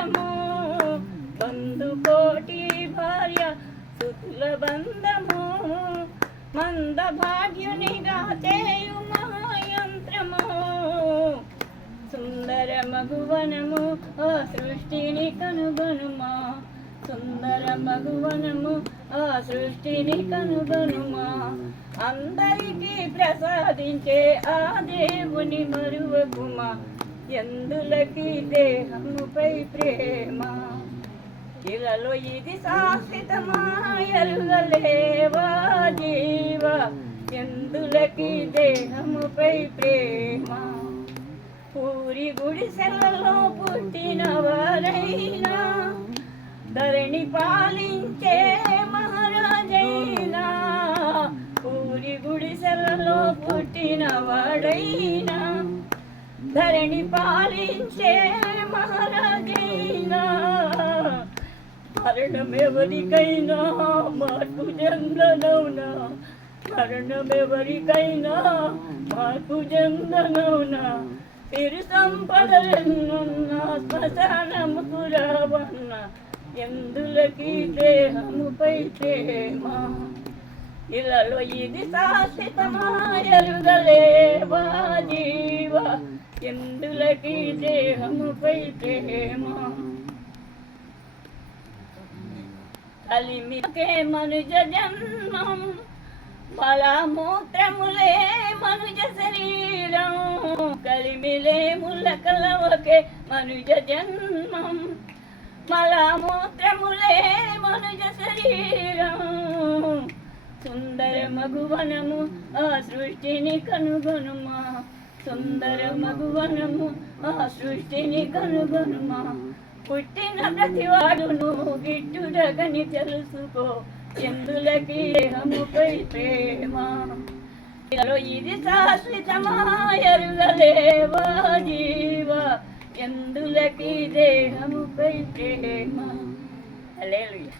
మంత్రము బంధుకోటి భార్య సుతుల బంధము మంద భాగ్యునిగా చేయు మహాయంత్రము సుందర మగువనము ఆ సృష్టిని కనుగొనుమా సుందర మగువనము ఆ సృష్టిని కనుగొనుమా అందరికీ ప్రసాదించే ఆ దేవుని మరువకుమా ఎందులకి దేహముపై ప్రేమ ఇలలో ఇది శాశ్వతమా ఎరుగలేవా జీవ ఎందులకి దేహముపై ప్రేమ పూరి గుడిసెలలో పుట్టిన వారైనా ధరణి పాలించే మహారాజైనా పూరి గుడిసెలలో పుట్టిన వాడైనా ధరణి పాలించే మహారాజైనా మరణమెవరికైనా మార్పు చెందనవునా మరణమెవరికైనా మార్పు చెందనవునా తిరు సంపదలెన్నున్నా శ్మశానముకు రావన్నా ఎందులకి దేహముపై ప్రేమ ఇలలో ఇది శాశ్వతమా ఎరుగలేవా జీవ ఎందులకి దేహముపై ప్రేమ కలిమికే మనుజ జన్మం మలమూత్రములే మనుజ శరీరం కలిమిలే ముల కలవకే మనుజ జన్మం మలమూత్రములే మనుజ శరీరం సుందర మగువనము ఆ సృష్టిని కనుగొనుమా సుందర మగువనము ఆ సృష్టిని కనుగొనుమా పుట్టిన ప్రతివాడును గిట్టుడగని తెలుసుకో ఎందులకి దేహముపై ప్రేమ ఇది శాశ్వతమా ఎరుగలేవా జీవ ఎందులకి దేహముపై ప్రేమ హల్లెలూయా.